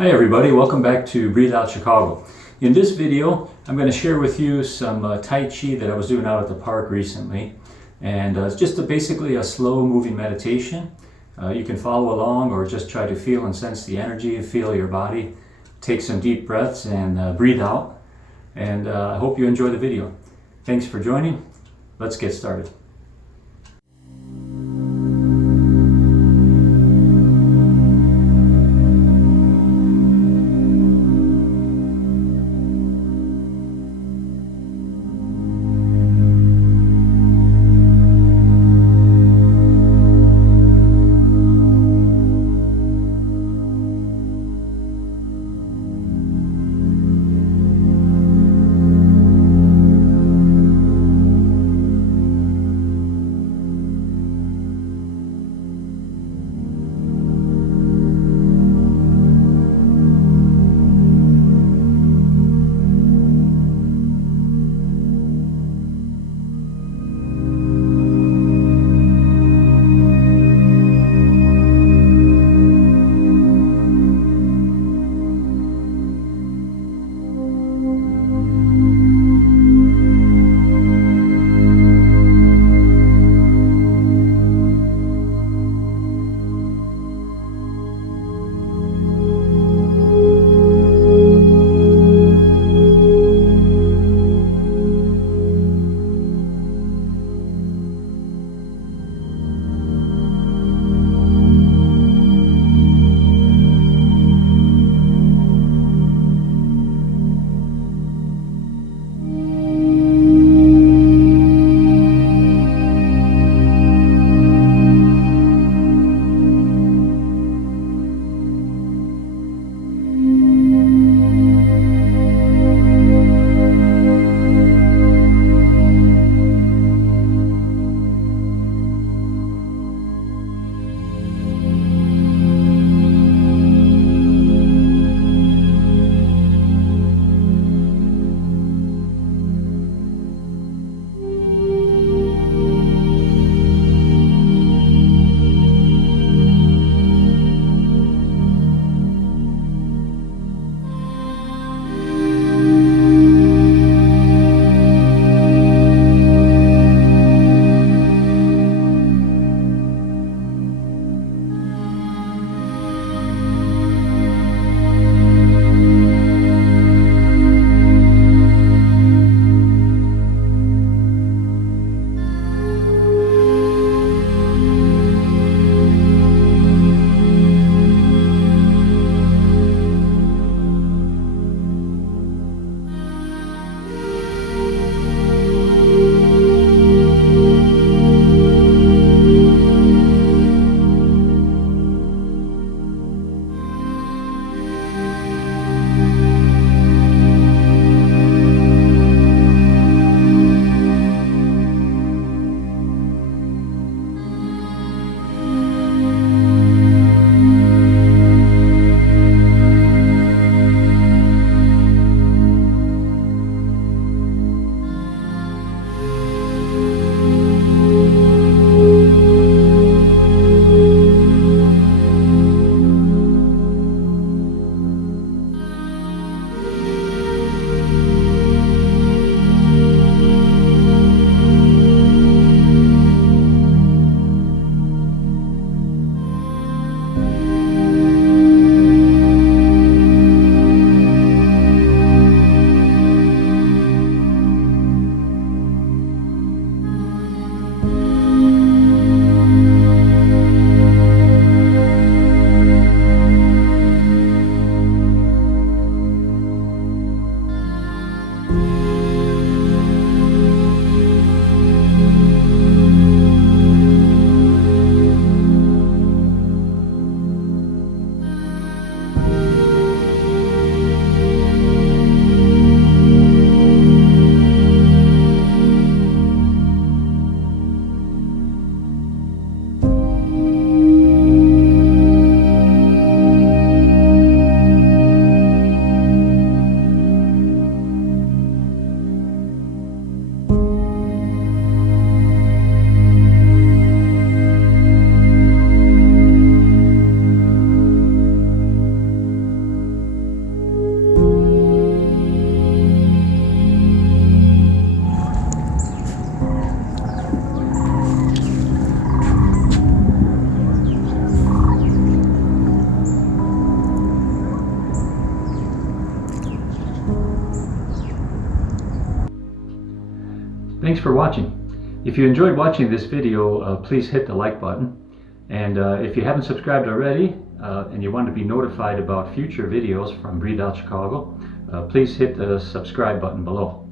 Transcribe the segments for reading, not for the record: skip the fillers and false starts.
Hi everybody, welcome back to Breathe Out Chicago. In this video, I'm going to share with you some Tai Chi that I was doing out at the park recently. And it's just basically a slow moving meditation. You can follow along or just try to feel and sense the energy, feel your body. Take some deep breaths and breathe out. And I hope you enjoy the video. Thanks for joining. Let's get started. Thanks for watching. If you enjoyed watching this video, please hit the like button. And if you haven't subscribed already and you want to be notified about future videos from Breathe Out Chicago, please hit the subscribe button below.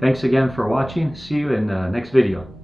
Thanks again for watching. See you in the next video.